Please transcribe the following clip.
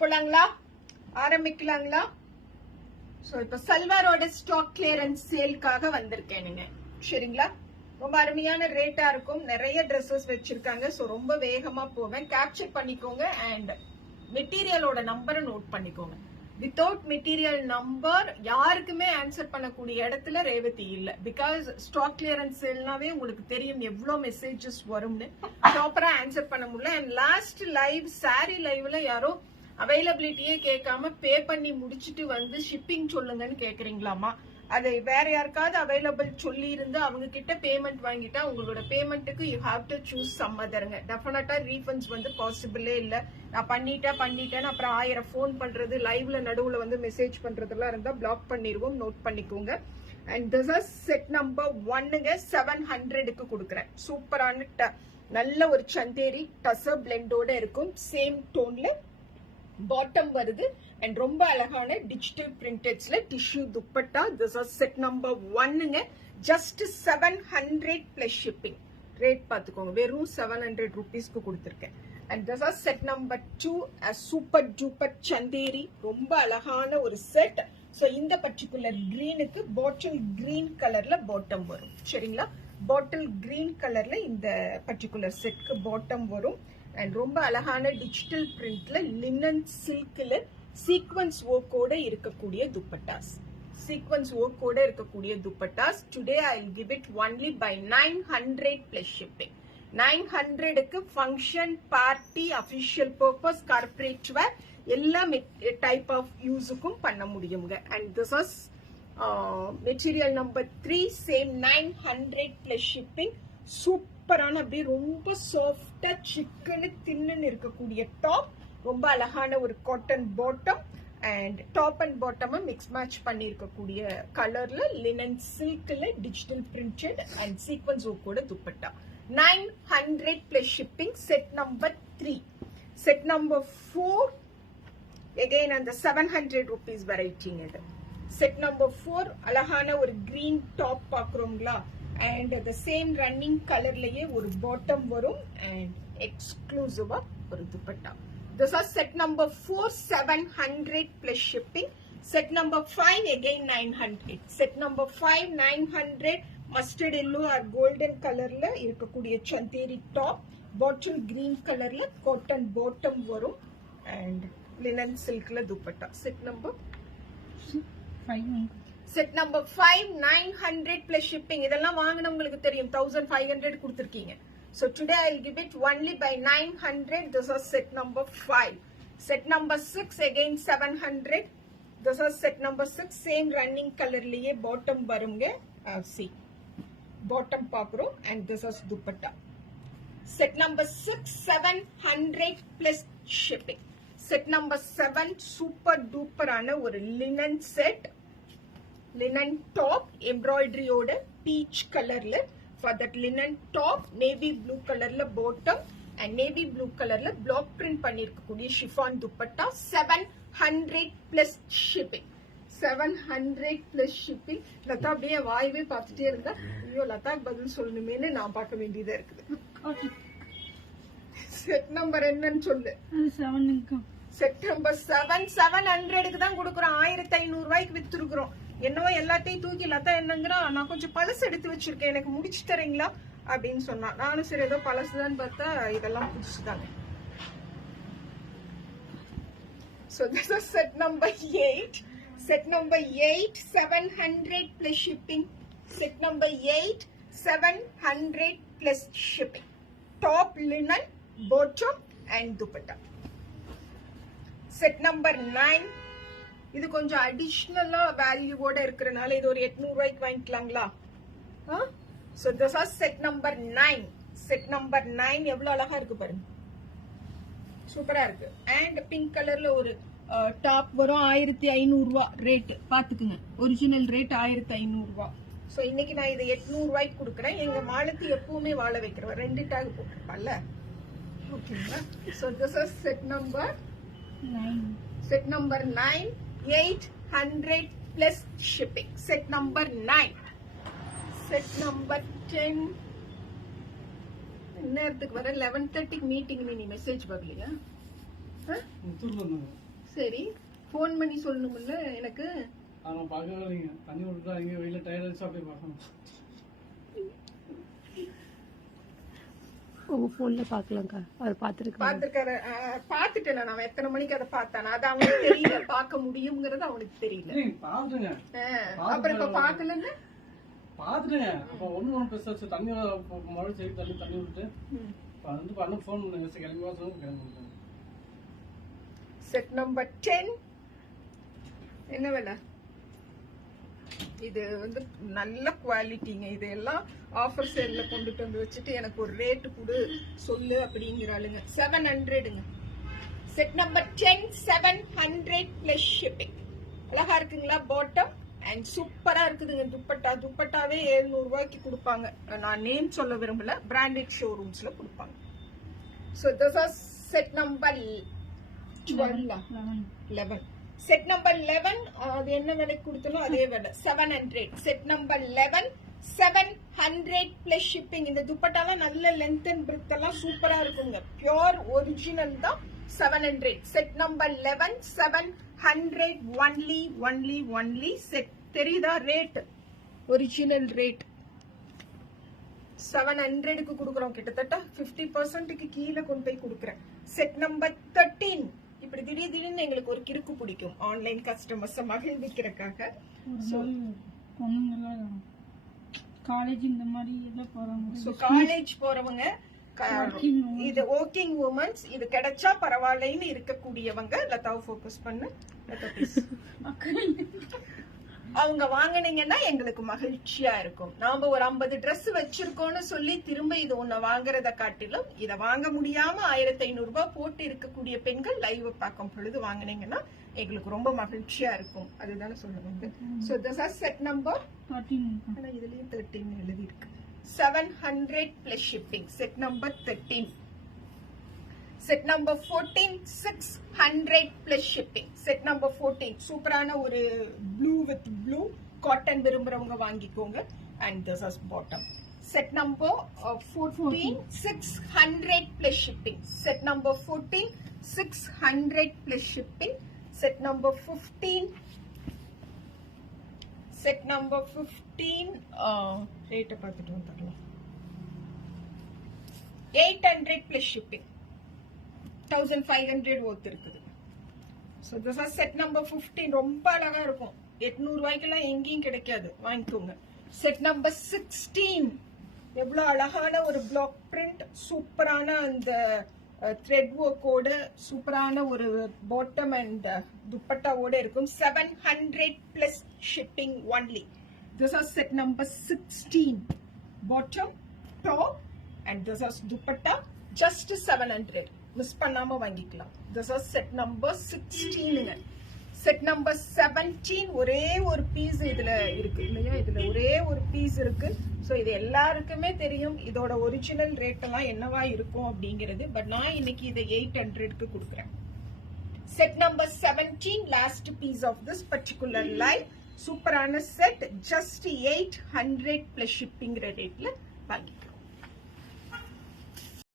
போலாங்களா, ஆரம்பிக்கலாங்களா? சோ இப்ப சல்வாரோட stock clearance சேல்காக வந்திருக்கேனுங்க. சரிங்களா, ரொம்ப அருமையான ரேட்டா இருக்கும். நிறைய ட்ரெஸ்ஸஸ் வச்சிருக்காங்க. சோ ரொம்ப வேகமா போவேன். கேப்சர் பண்ணிக்கோங்க அண்ட் மெட்டீரியலோட நம்பரை நோட் பண்ணிக்கோங்க. வித்தவுட் மெட்டீரியல் நம்பர் யாருக்குமே ஆன்சர் பண்ணக்கூடிய இடத்துல ரேவதி இல்ல. பிகாஸ் ஸ்டாக் கிளியரன்ஸ் சேல்னாவே உங்களுக்கு தெரியும் எவ்வளவு மெசேஜஸ் வரும்னு. ப்ராப்பரா ஆன்சர் பண்ண முடியல. அண்ட் லாஸ்ட் லைவ் சாரி லைவ்ல யாரோ அவைலபிலிட்டியே கேட்காம பே பண்ணி முடிச்சிட்டு வந்து ஷிப்பிங் சொல்லுங்கன்னு கேக்குறீங்களாமா. அது வேற யாருக்காவது அவைலபிள் சொல்லி இருந்து அவங்க கிட்ட பேமெண்ட் வாங்கிட்டா உங்களோட பேமெண்ட்டுக்கு you have to choose some அதருங்க. டெஃபினட்டா ரீஃபண்ட்ஸ் வந்து பாசிபிளே இல்ல. நான் பண்ணிட்டேன் அப்புறம் 1000 போன் பண்றது, லைவ்ல நடுவுல வந்து மெசேஜ் பண்றதெல்லாம் இருந்தா பிளாக் பண்ணிடுவோம். நோட் பண்ணிக்கோங்க. And this is set number 1ங்க 700க்கு கொடுக்குறேன். சூப்பரான நல்ல ஒரு சந்தேரி டசர் பிளெண்டோட இருக்கும். சேம் டோன்ல பாட்டம் வருது அண்ட் ரொம்ப அழகான டிஜிட்டல் பிரிண்டட்ஸ்ல tissue dupatta. This is set number 1ங்க. Just 700 plus shipping. ரேட் பாத்துக்கோங்க, வெறும் 700 rupeesக்கு கொடுத்திருக்கேன். And this is set number 2, super duper Chanderi. ரொம்ப அழகான ஒரு செட். சோ இந்த பர்டிகுலர் கிரீனுக்கு பாட்டில் கிரீன் கலர்ல பாட்டம் வரும். சரிங்களா, பாட்டில் கிரீன் கலர்ல இந்த பர்டிகுலர் செட்க்கு பாட்டம் வரும். அண்ட் ரொம்ப அழகான டிஜிட்டல் பிரிண்ட்ல லினன் சில்க்ல சீக்வன்ஸ் ஒர்க்கோட இருக்கக்கூடிய துப்பட்டாஸ். சீக்வன்ஸ் ஒர்க்கோட இருக்கக்கூடிய dupattas. Today I will give it only by 900 plus shipping. 900க்கு function, party, official purpose, corporate wear எல்லா டைப் ஆஃப் யூஸுக்கும் பண்ண முடியுங்க. And this is material number 3, same 900 plus shipping. சூப்பரான அப்படியே ரொம்ப சாஃப்டா சிக்கன் தின்னு இருக்கக்கூடிய டாப். ரொம்ப அழகான ஒரு cotton bottom and top and bottom mix match பண்ணி இருக்கக்கூடிய கலர்ல லினன் சில்க்ல டிஜிட்டல் பிரிண்டட் அண்ட் சீக்வன்ஸ் ஒர்க்கோட dupatta. 900 plus shipping. Set number 3. Set number 4 again அந்த 700 rupees வெரைட்டிங்க. இது செட் நம்பர் 4. அழகான ஒரு கிரீன் டாப் பாக்குறோங்களா அண்ட் the சேம் ரன்னிங் கலர்லயே ஒரு பாட்டம் வரும் அண்ட் எக்ஸ்க்ளூசிவா ஒரு dupatta. This is set number 4, 700 plus shipping. Set number 5 again 900. Set number 5 900 mustard yellow or golden colorல இருக்கக்கூடிய சந்தேரி டாப். பாட்டில் கிரீன் கலர்ல காட்டன் பாட்டம் வரும் அண்ட் லினன் சில்க்ல dupatta. Set number 5. Set number 5 900 plus shipping. இதெல்லாம் வாங்குனவங்களுக்கு தெரியும் 1500 கொடுத்திருக்கீங்க. So today I will give it only by 900. This is set number 5. Set number 6 again 700. This is set number 6. Same running color liye bottom varunga. See bottom pakro and this is dupatta. Set number 6 700 plus shipping. Set number 7 super duper ana or linen set. Linen top embroidery oda peach color le. For that linen top, navy blue color la bottom and navy blue color la block print பண்ணிருக்கக்கூடிய chiffon dupatta. 700 plus shipping. 700 plus shipping. Latha அப்படியே வாய்வே பார்த்துட்டே இருந்தா ஐயோ லதாக்கு பதில் சொல்லணுமேனு நான் பார்க்க வேண்டியதா இருக்குது. Set number என்னன்னு சொல்லு. செட் நம்பர் 7 700க்கு தான் கொடுக்குறோம். 1500 ரூபாய்க்கு வித்துருக்குறோம். என்னவோ எல்லாத்தையும் தூக்கி லதா என்னங்கிறா நான் கொஞ்சம் பழசு எடுத்து வச்சிருக்கேன் எனக்கு முடிச்சு தரீங்களா அப்படின்னு சொன்னா. நானும் சரி ஏதோ பழசுதான் பார்த்தா இதெல்லாம் புதுசுதாங்க. So this is set number 8. Set number 8 700 plus shipping. Set number 8 700 plus shipping. Top linen, bottom and dupatta. Set number 9. இது கொஞ்சம் அடிஷனலா வேல்யூவோட இருக்கிறனால இது ஒரு 800 ரூபாய்க்கு வாங்கிக்கலாங்களா? So this is set number 9. Set number 9 எவ்வளவு அழகா இருக்கு பாருங்க. சூப்பரா இருக்கு. அண்ட் பிங்க் கலர்ல ஒரு டாப் வரும். 1500 ரூபாய் ரேட் பாத்துக்குங்க. ஒரிஜினல் ரேட் 1500 ரூபாய். சோ இன்னைக்கு நான் இதை 800 ரூபாய்க்கு கொடுக்குறேன். எங்க மாலத்தி எப்பவுமே வாழ வைக்கிறோம். 2 டேக் போட்டுருப்பான்ல. ஓகேங்களா? So this is set number 9. Set number 9 800 plus shipping. Set number 9. Set number 10. நேரத்துக்கு வர 11:30 மீட்டிங் நீ மெசேஜ் வரலையா? முத்தூர்ல இருந்தாங்க. சரி, போன் பண்ணி சொல்லணும்ல எனக்கு. ஆனா பார்க்கவே இல்லைங்க. தண்ணி விட்டுட்டா இங்க வெயில டயர்ட் ஆயிடுச்சு அப்படியே பார்க்கணும். உங்க போன்ல பாக்கலாம்க்கா, அது பாத்துருக்காரு. பாத்துட்டேன் நான் எத்தனை மணிக்கு அதை பார்த்தானா, அது அவனுக்கு தெரியல, பார்க்க முடியுங்கிறது அவனுக்கு தெரியல. பாத்துங்க அப்புறம் இப்ப பாக்கலன்னு பாத்துட்டுங்க. அப்ப ஒண்ணு பெருசாச்சு தண்ணி மழை சரி தண்ணி விட்டுட்டு வந்து பண்ண போன் பண்ணுங்க. கிளம்பி வாசலும் கிளம்பி. செட் நம்பர் 10 என்ன விலை? இது வந்து நல்ல குவாலிட்டிங்க. இதெல்லாம் ஆஃபர் சேல்ல கொண்டுட்டு வந்து வச்சுட்டு எனக்கு ஒரு ரேட்டு கொடு சொல்லு அப்படிங்கிறாளுங்க. 700ங்க. Set number 10 700 plus shipping. அழகா இருக்குங்களா? பாட்டம் அண்ட் சூப்பரா இருக்குதுங்க. துப்பட்டாவே 700 ரூபாய்க்கு கொடுப்பாங்க. நான் நேம் சொல்ல விரும்பல, பிராண்டட் ஷோரூம்ஸ்ல கொடுப்பாங்க. So this is set number 11. Set number 11 அது என்ன விலை கொடுத்தனோ அதே விலை 700. Set number 11 700 plus shipping. இந்த துப்பட்டாலாம் நல்ல லென்த் அண்ட் பிரெத் எல்லாம் சூப்பரா இருக்குங்க. பியூர் ஒரிஜினல் தான் 700. Set number 11 700 only set. தெரியுதா ரேட்? ஒரிஜினல் ரேட் 700க்கு கொடுக்குறோம். கிட்டத்தட்ட 50%க்கு கீழே கொண்டு போய் கொடுக்குறேன். Set number 13. இப்படி திடீர்னு எங்களுக்கு ஒரு கிறுக்கு பிடிக்கும் ஆன்லைன் கஸ்டமர்ஸ் மகிழ்விக்கிறதுக்காக. காலேஜ் இந்த மாதிரி எல்லாம் போறவங்க, சோ காலேஜ் போறவங்க, இது ஒர்க்கிங் உமன்ஸ், இது கிடைச்சா பரவாயில்லைன்னு இருக்கக்கூடியவங்க லதாவை ஃபோக்கஸ் பண்ணு. அவங்க வாங்கினீங்கன்னா எங்களுக்கு மகிழ்ச்சியா இருக்கும். நாம ஒரு 50 Dress வச்சிருக்கோம்னு சொல்லி திரும்ப இது ஒண்ணு வாங்குறத காட்டிலும் இத வாங்க முடியாம 1500 ரூபாய் போட்டு இருக்கக்கூடிய பெண்கள் லைவ் பார்க்கும் பொழுது வாங்கினீங்கன்னா எங்களுக்கு ரொம்ப மகிழ்ச்சியா இருக்கும். அதுதானே சொல்லுவாங்க. So this is set number 13. ஆனா இதுலயும் 13 எழுதி இருக்கு. 700 plus shipping. Set number 13. Set number 14 600 plus shipping. Set number 14 சூப்பரான ஒரு ப்ளூ வித் ப்ளூ காட்டன் விரும்புறவங்க வாங்கிக்கோங்க. And this is bottom. Set number 14 600 plus shipping. Set number 14 600 plus shipping. Set number 15 set number 15 ரேட்டை பார்த்துட்டு வந்துடலாம். 800 பிளஸ் ஷிப்பிங். 1500 ஒர்த் இருக்குது. So this is set number 15. ரொம்ப அழகா இருக்கும். 800 ரூபாய்க்கெல்லாம் எங்கேயும் கிடைக்காது, வாங்கிக்கோங்க. செட் நம்பர் 16 எவ்வளவு அழகான ஒரு பிளாக் பிரிண்ட், சூப்பரான அந்த த்ரெட் ஒர்க்கோட சூப்பரான ஒரு பாட்டம் அண்ட் துப்பட்டாவோட இருக்கும். 700 plus shipping only. This is set number 16. Bottom, top and this is dupatta just 700. Miss பண்ணாம வாங்கிக்கலாம். This is set number 16ங்க. செட் நம்பர் 17 ஒரே ஒரு பீஸ் இதுல இருக்கு இல்லையா? இதுல ஒரே ஒரு பீஸ் இருக்கு. சோ இது எல்லாருக்குமே தெரியும் இதோட ஒரிஜினல் ரேட் எல்லாம் என்னவா இருக்கும் அப்படிங்கிறது. பட் நான் இன்னைக்கு இதை 800க்கு கொடுக்குறேன். Set number 17 last piece of this particular live. சூப்பரான செட். ஜஸ்ட் 800 பிளஸ் ஷிப்பிங் ரேட்ல வாங்கிக்கலாம்.